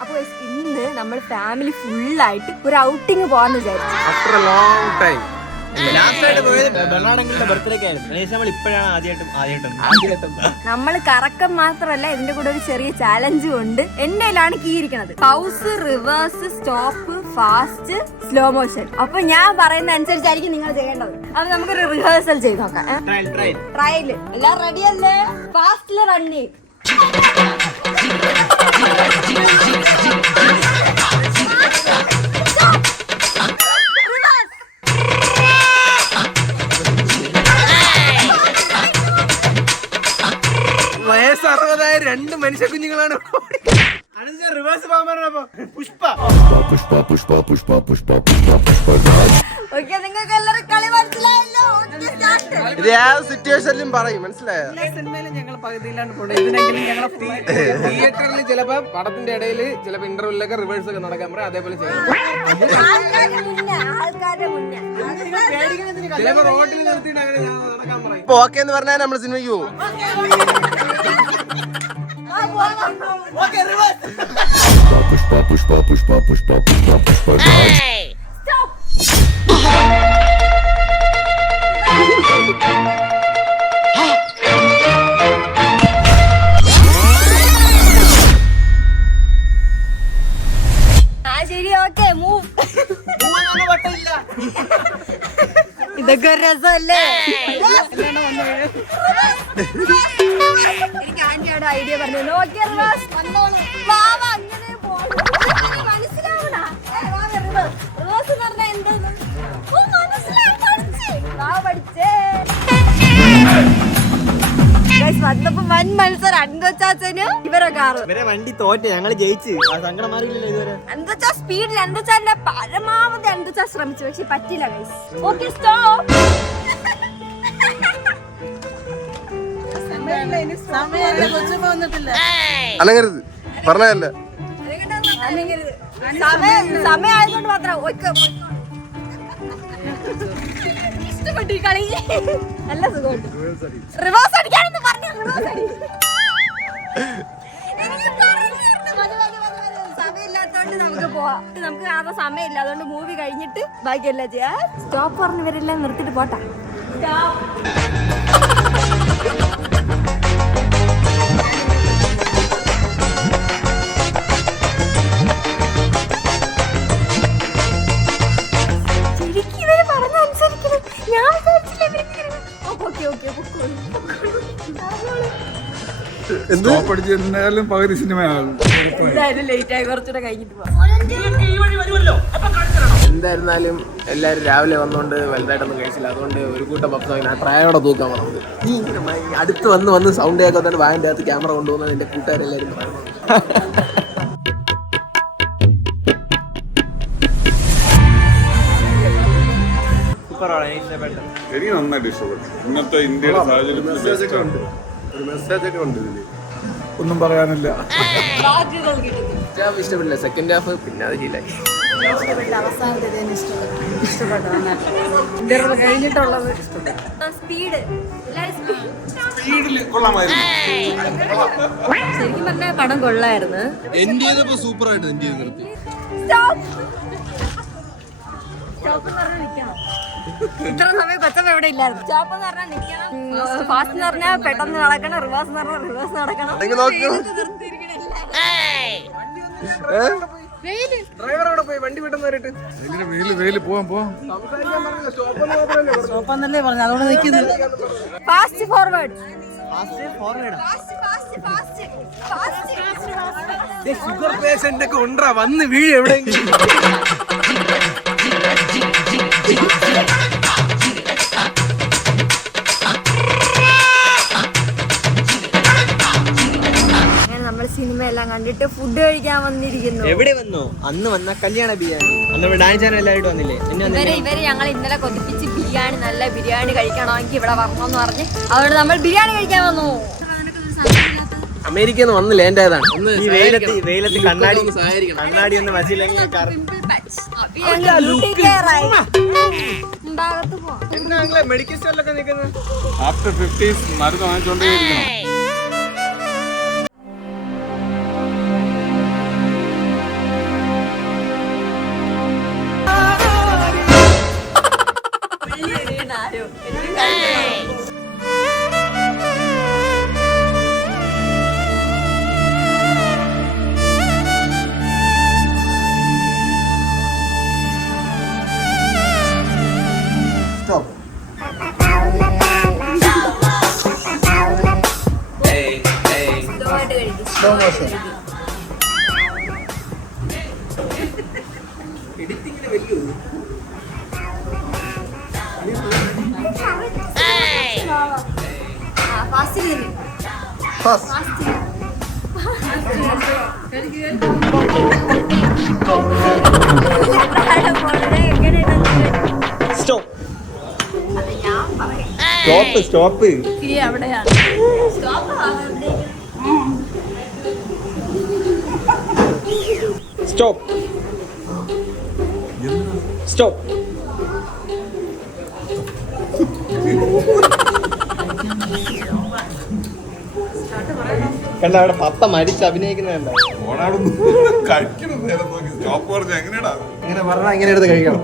അപ്പൊ ഇന്ന് നമ്മൾ ഫാമിലി ഫുള്ളായിട്ട് ഒരു ഔട്ടിങ് പോകാന്ന് വിചാരിച്ചു. നമ്മൾ കറക്കം മാത്രമല്ല, ഇതിന്റെ കൂടെ ഒരു ചെറിയ ചാലഞ്ചും ഉണ്ട്. എന്റെ കയ്യിലാണ് കീ ഇരിക്കണത്. Pause, reverse, stop, fast, slow motion. അപ്പൊ ഞാൻ പറയുന്ന അനുസരിച്ചായിരിക്കും നിങ്ങൾ ചെയ്യേണ്ടത്. അപ്പൊ നമുക്കൊരു റിഹേഴ്സൽ ചെയ്ത് നോക്കാം. ട്രയൽ എല്ലാം റെഡി അല്ലേ? ഫാസ്റ്റില് റണ്ണി. വയസ്സറുപതായ 2 മനുഷ്യ കുഞ്ഞുങ്ങളാണ്. നിങ്ങൾക്ക് എല്ലാവരും കളി മനസ്സിലായല്ലോ. ഇത് ഏത് സിറ്റുവേഷനിലും പറയും, മനസ്സിലായോ? ഞങ്ങൾ പകുതിയിലാണ് പോകുന്നത്. ഇതിനെങ്കിലും ഞങ്ങൾ തിയേറ്ററിൽ ചിലപ്പോ പടത്തിന്റെ ഇടയിൽ ചിലപ്പോ ഇന്റർവെല്ലൊക്കെ റിവേഴ്സ് ഒക്കെ നടക്കാൻ പറയും. അതേപോലെ ചെയ്യും. ചിലപ്പോ റോഡിൽ നിർത്തിയിട്ട് അങ്ങനെ നടക്കാൻ പറയും. ഇപ്പൊ ഓക്കെ എന്ന് പറഞ്ഞാൽ നമ്മൾ സിനിമയ്ക്ക് പോകും. ശരി, ഓക്കെ, മൂവ്. ഇതൊക്കെ ഒരു രസമല്ലേ? എനിക്ക് ആന്റിയോട് ഐഡിയ പറഞ്ഞു. നോക്കിയ അങ്ങനെ മനസ്സിലാവണ റിവേഴ്സ് പറഞ്ഞ എന്താണ് പഠിച്ചേ. വന്നപ്പോ വൻ മത്സരം. അന്തച്ചാച്ചന് ഇവരെ കാറ് ഇവരെ വണ്ടി തോറ്റ്, ഞങ്ങൾ ജയിച്ച്. സങ്കടം മാറിയില്ലല്ലോ ഇതുവരെ. അന്തച്ചാ സ്പീഡിൽ അന്തച്ചാന്റെ പരമാവധി അന്തച്ചാ ശ്രമിച്ചു, പക്ഷെ പറ്റില്ല. Okay, stop. അനങ്ങരുത് പറഞ്ഞല്ല. സമയമായതുകൊണ്ട് മാത്രം ഇഷ്ടപ്പെട്ടു ഈ കളി. നല്ല സുഖമുണ്ട്. റിവേഴ്സ് അടിക്കാനെന്ന് പറഞ്ഞു. സമയമില്ലാത്തോണ്ട് നമുക്ക് പോവാം. നമുക്ക് കാണാൻ സമയമില്ല, അതുകൊണ്ട് മൂവി കഴിഞ്ഞിട്ട് ബാക്കിയെല്ലാം ചെയ്യാം. സ്റ്റോപ്പ് പറഞ്ഞ് ഇവരെല്ലാം നിർത്തിട്ട് പോട്ടാ. ശരിക്കും ഇവര് പറഞ്ഞ അനുസരിക്കണം. ഞാൻ എന്തായാലും പകുതി സിനിമയാകും. ലേറ്റ് ആയി, കുറച്ചുകൂടെ കഴിഞ്ഞിട്ട് പോവാം. എന്തായിരുന്നാലും എല്ലാവരും രാവിലെ വന്നുകൊണ്ട് വലുതായിട്ടൊന്നും കഴിച്ചില്ല. അതുകൊണ്ട് ഒരു കൂട്ടം പപ്സ് വാങ്ങി ട്രായോടെ തൂക്കാൻ പറഞ്ഞത്. നീ അടുത്ത് വന്ന് സൗണ്ട് കേൾക്കാത്തതുകൊണ്ട് വായൻ്റെ അകത്ത് ക്യാമറ കൊണ്ടുപോകുന്നത് എൻ്റെ കൂട്ടുകാരെല്ലാവരും പറയുന്നത്. എനിക്ക് നന്നായിട്ട് ഇഷ്ടപ്പെട്ടു. ഇന്നത്തെ ഇന്ത്യയുടെ സാഹചര്യത്തിൽ ഒരു മെസ്സേജ് ഒക്കെ ഉണ്ട് ഇതില്. ഒന്നും പറയാനില്ല. ഇഷ്ടപ്പെട്ടില്ല. സെക്കൻഡ് ഹാഫ് പിന്നെ അത് ശീലായി. കഴിഞ്ഞിട്ടുള്ളത് സ്പീഡ് കൊള്ളാമായിരുന്നു. ശരിക്കും പറഞ്ഞ പടം കൊള്ളായിരുന്നു. സൂപ്പറായിട്ട് ഇത്ര സമയം കൊച്ചമ്മ എവിടെ ഇല്ലായിരുന്നു. സ്റ്റോപ്പ് എന്ന് പറഞ്ഞാൽ നിൽക്കണം, ഫാസ്റ്റ് എന്ന് പറഞ്ഞാൽ പെട്ടെന്ന് നടക്കണം, റിവേഴ്സ് എന്ന് പറഞ്ഞാൽ റിവേഴ്സ് നടക്കണം. ഡ്രൈവറോടെ പോയി വണ്ടി വിട്ടുന്നവരായിട്ട് വെയില് പോവാൻ സ്റ്റോപ്പെന്നല്ലേ പറഞ്ഞു, അതുകൊണ്ട് നിൽക്കുന്നത്. Fast forward. ഷുഗർ പേഷ്യന്റ് ഒക്കെ ഉണ്ടാ വന്ന് വീഴ് എവിടെയെങ്കിലും. നമ്മൾ സിനിമ എല്ലാം കണ്ടിട്ട് ഫുഡ് കഴിക്കാൻ വന്നിരിക്കുന്നു. എവിടെ വന്നു? അന്ന് വന്ന കല്യാണ ബിരിയാണി. അന്ന് ഡാൻസ് ചാനൽ എല്ലാവരും വന്നില്ലേ? ഇവര് ഞങ്ങൾ ഇന്നലെ കൊതിപ്പിച്ച് ബിരിയാണി, നല്ല ബിരിയാണി കഴിക്കണമെങ്കിൽ ഇവിടെ വരണമെന്ന് പറഞ്ഞ് അതുകൊണ്ട് നമ്മൾ ബിരിയാണി കഴിക്കാൻ വന്നു. അമേരിക്കയിൽ നിന്ന് വന്ന് ലാൻഡ് ആയതാണ്. ഈ വെയിലത്ത് കണ്ണാടി ഒന്ന് വച്ചില്ലെങ്കിൽ മെഡിക്കൽ സ്റ്റോറിലൊക്കെ നിൽക്കുന്നത്. ആഫ്റ്റർ 50s മരുന്ന് വാങ്ങിച്ചോണ്ടേ ഇരിക്കണം. Slow motion. Stop stop stop. അവിടെയാണ് സ്റ്റോപ്പ് സ്റ്റോപ്പ്. കണ്ട അവിടെ പപ്പ മരിച്ച് അഭിനയിക്കുന്നുണ്ടോ? കഴിക്കണം നേരം നോക്കി സ്റ്റോപ്പ് പറഞ്ഞ എങ്ങനെയാടാ ഇങ്ങനെ പറഞ്ഞാൽ ഇങ്ങനെ എടുത്ത് കഴിക്കണം.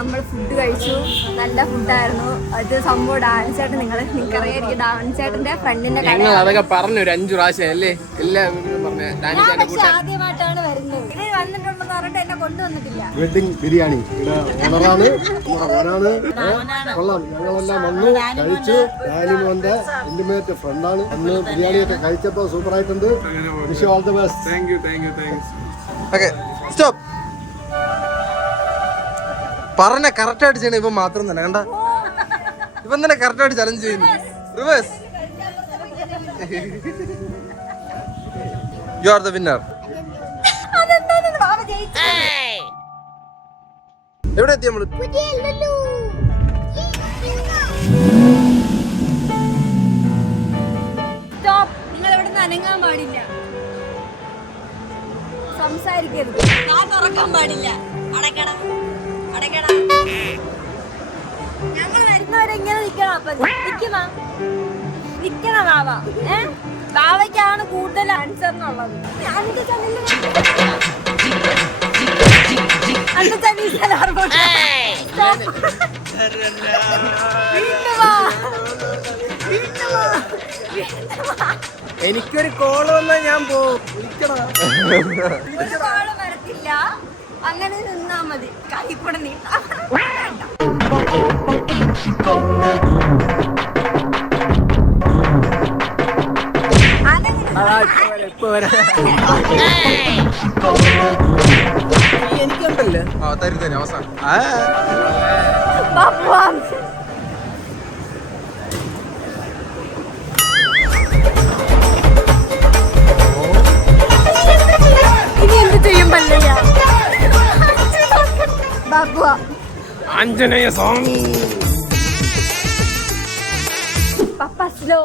നമ്മൾ ഫുഡ് കഴിച്ചു, നല്ല ഫുഡായിരുന്നു. അത് സംഭവം ഡാൻസേട്ടൻ നിങ്ങൾക്കറിയായിരിക്കും, ഡാൻസേട്ടന്റെ ഫ്രണ്ടിന്റെ ഞങ്ങൾ അതൊക്കെ പറഞ്ഞു ഒരു 5 പ്രാവശ്യം അല്ലേ എല്ലാം പറഞ്ഞ ഡാൻസ് പക്ഷെ ആദ്യമായിട്ടാണ് വരുന്നത്. ഇത് വന്നിട്ടുണ്ടെന്ന് പറഞ്ഞിട്ട് എന്നെ കൊണ്ടുവന്നിട്ടില്ല. വെഡിങ് ബിരിയാണി ഓണറാണ്, ഓനാണ്. കൊള്ളാം, ഞങ്ങളെല്ലാം വന്നു കഴിച്ചു. ഡാനിമോന്റെ ഇന്റിമേറ്റ് ഫ്രണ്ടാണ്. അന്ന് ബിരിയാണിയൊക്കെ കഴിച്ചപ്പോൾ സൂപ്പർ ആയിട്ടുണ്ട്. Wish all the best. Thank you thank you thanks. Okay stop. പറഞ്ഞ കറക്റ്റ് ആയിട്ട് ചെയ്യണം. ഇവൻ മാത്രം തന്നെ കണ്ട, ഇവൻ തന്നെ കറക്റ്റ് ആയിട്ട് ചലഞ്ച് ചെയ്യുന്നു. Reverse. You are the winner. എവിടെ എത്തി നമ്മള്? സ്റ്റോപ്പ്. നിങ്ങൾ ഇവിടെ നിന്ന് അനങ്ങാൻ പാടില്ല, സംസാരിക്കരുത്, തുറക്കാൻ പാടില്ല. അടയ്ക്കണം, അടയ്ക്കണം. ഞങ്ങൾ വരുന്നവരെ ഇങ്ങനെ നിക്കണം. അപ്പൊ നിക്കണം ബാവ. ബാവയ്ക്കാണ് കൂടുതൽ ആൻസർ എന്നുള്ളത്. എനിക്കൊരു കോള് വന്നാൽ ഞാൻ പോവും. വരത്തില്ല, അങ്ങനെ നിന്നാ മതി. കൈക്കൂടെ നീട്ടാ. എനിക്കുണ്ടല്ലോ തരും തരും അവസാനം. ഇനി എന്ത് ചെയ്യും പല്ലയ്യ? ആഞ്ജനേയ സ്വാമി. പപ്പ സ്ലോ.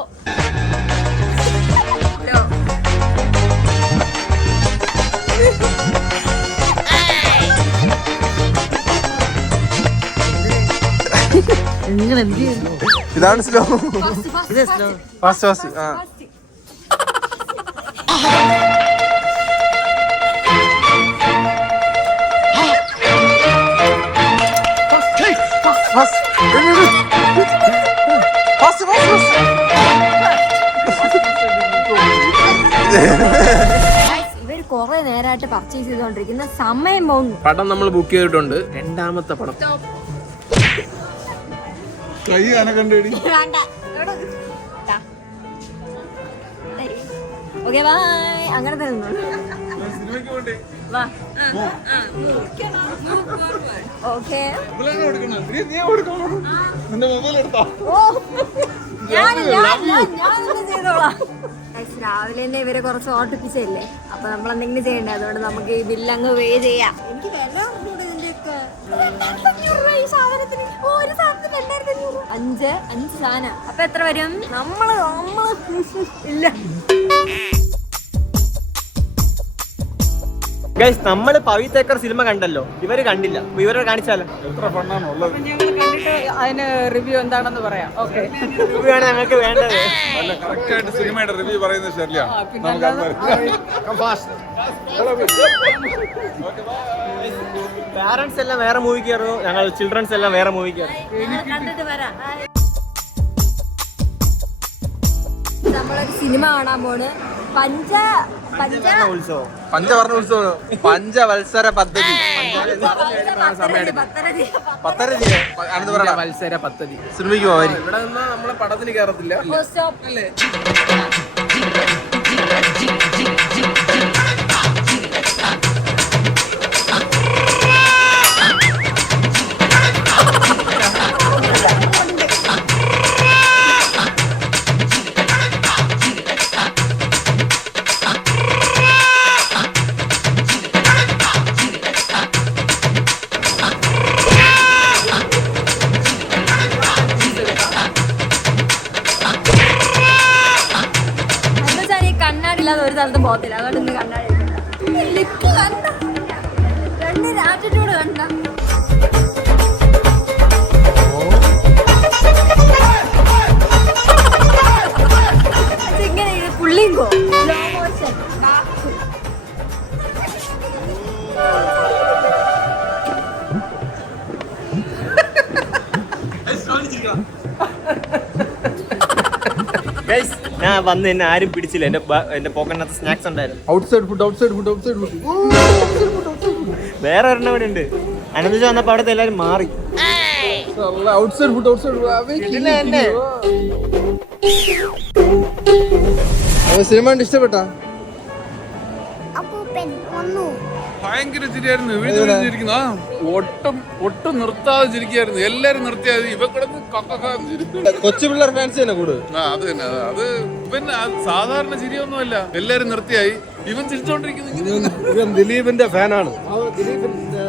ഇതാണ് സ്ലോ. Fast fast. ആ ഇവര് കൊറേ നേരമായിട്ട് പർച്ചേസ് ചെയ്തോണ്ടിരിക്കുന്ന സമയം പോകുന്നു. പടം നമ്മൾ ബുക്ക് ചെയ്തിട്ടുണ്ട്. 2ാമത്തെ പടം. കൈ അനക്കണ്ടേടി. വേണ്ട. Okay bye. അങ്ങനെ തന്നെ സിനിമയ്ക്ക് വേണ്ടി ഓക്കെ. നീ കൊടുക്കണം. നിന്റെ മൊബൈൽ എടുത്താ രാവിലെ തന്നെ ഇവരെ കുറച്ച് ഓട്ടിപ്പിച്ചല്ലേ, അപ്പൊ നമ്മൾ എന്തെങ്കിലും ചെയ്യണ്ടേ. അതുകൊണ്ട് നമുക്ക് ഈ ബില്ലങ്ങ് പേ ചെയ്യാം. എനിക്ക് വില ഇതിന്റെയൊക്കെ 2500 സാധനത്തിന്. ഒരു സാധനത്തിന് 2500. 5 സാധനം. അപ്പൊ എത്ര വരും? നമ്മള് ഇല്ല. ഗൈസ്, നമ്മള് പവിത്രേക്കർ സിനിമ കണ്ടല്ലോ, ഇവര് കണ്ടില്ല. ഇവരെ കാണിച്ചാലോ? എത്ര ഫണ്ണാണ് ഉള്ളത്. ഞങ്ങൾ കണ്ടിട്ട് അതിന് റിവ്യൂ എന്താണെന്ന് പറയാം. ഓക്കെ, ഇവയാണ് ഞങ്ങൾക്ക് വേണ്ടത്. അല്ല, കറക്റ്റ് ആയിട്ട് സിനിമയുടെ റിവ്യൂ പറയുന്നത് ശരിയാണ്. പാരന്റ്സ് എല്ലാം വേറെ മൂവി കയറും, ഞങ്ങൾ ചിൽഡ്രൻസ് എല്ലാം വേറെ മൂവി കയറും. കണ്ടിട്ട് വരാം. നമ്മളൊരു സിനിമ കാണാൻ പോണ്. പഞ്ചവർണ്ണ ഉത്സവം, പഞ്ചവത്സര പദ്ധതി, പത്തര മത്സര പദ്ധതി സിനിമയ്ക്ക് പോവാൻ. ഇവിടെ നിന്നാ നമ്മളെ പടത്തിന് കയറത്തില്ല അല്ലേ? കണ്ണാടി ഇല്ലാതെ ഒരു സ്ഥലത്തും പോകത്തില്ല. അതുകൊണ്ട് ഇന്ന് കണ്ണാടി ലുക്ക് കണ്ട, രണ്ട് ആറ്റിറ്റ്യൂഡ് കണ്ട. ഇങ്ങനെ പുള്ളിങ്കോ സ്ലോ മോഷൻ ഞാൻ വന്ന് എന്നെ ആരും പിടിച്ചില്ല. എന്റെ പോക്കറ്റിനകത്ത് സ്നാക്സ് ഉണ്ടായിരുന്നു. Outside food, outside food, outside food. വേറെ ഒരെണ്ണം ഇവിടെ ഉണ്ട്. അനന്തിച്ച് വന്നപ്പോ അവിടുത്തെ എല്ലാരും മാറി. ഔട്ട്സൈഡ് ഫുഡ്, ഔട്ട്സൈഡ് സിനിമ കണ്ട് ഇഷ്ടപ്പെട്ടാ? ഭയങ്കര ചിരിയായിരുന്നു. ചിരിക്കുന്നു. ഒട്ടും നിർത്താതെ ചിരിക്കായിരുന്നു. എല്ലാരും നിർത്തിയാൽ ഇവ കിടന്ന് കൊച്ചു പിള്ളേർ ഫാൻസ് തന്നെ കൂടുതൽ. അത് തന്നെ അത് ഇവൻ സാധാരണ ചിരിയൊന്നുമല്ല. എല്ലാരും നിർത്തിയായി ഇവൻ ചിരിച്ചോണ്ടിരിക്കുന്നു. ദിലീപിന്റെ ഫാനാണ്.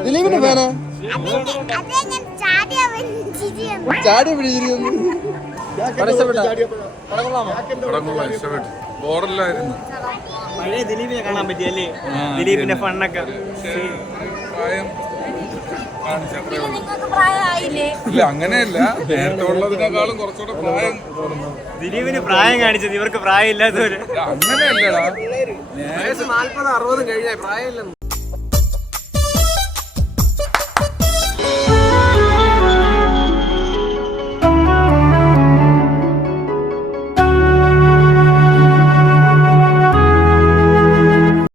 ദിലീപിന്റെ ഫാനാ? ചാടിയ പിടിച്ചിരിക്കുന്നു. ഇഷ്ടപ്പെട്ടു. ബോറല്ലായിരുന്നു. പഴയ ദിലീപിനെ കാണാൻ പറ്റിയല്ലേ? ദിലീപിന്റെ ഫണ്ണൊക്കെ പ്രായം കാണിച്ചത്രേ ഉള്ളൂ. നിങ്ങൾക്ക് പ്രായമായില്ലേ? ഇല്ല അങ്ങനെയല്ല, നേരത്തെ ഉള്ളതിനേക്കാളും കുറച്ചുകൂടെ പ്രായം. ദിലീപിന് പ്രായം കാണിച്ചത് ഇവർക്ക് പ്രായം ഇല്ലാത്തവര്. അങ്ങനെയല്ലടാ, വയസ്സ് 40-60 കഴിഞ്ഞാൽ പ്രായമില്ലെന്ന്.